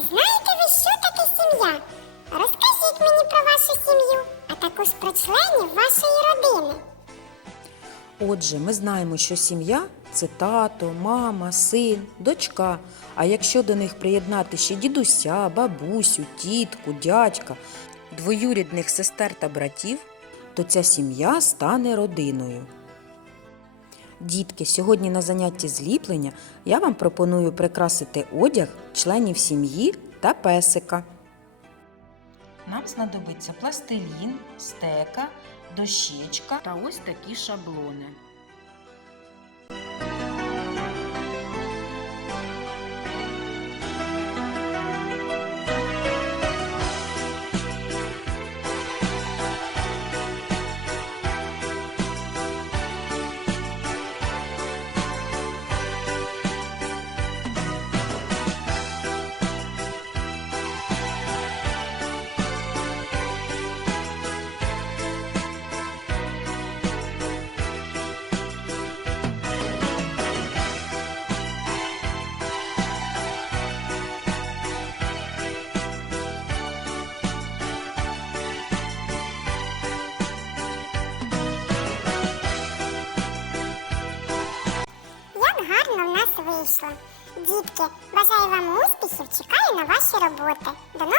знаєте ви, що таке сім'я? Розкажіть мені про вашу сім'ю, а також про членів вашої родини. Отже, ми знаємо, що сім'я це тато, мама, син, дочка. А якщо до них приєднати ще дідуся, бабусю, тітку, дядька, двоюрідних сестер та братів, то ця сім'я стане родиною. Дітки, сьогодні на занятті зліплення я вам пропоную прикрасити одяг членів сім'ї та песика. Нам знадобиться пластилін, стека, дощечка та ось такі шаблони. Гарно в нас вийшло. Дітки, бажаю вам успіхів, чекаю на ваші роботи. До!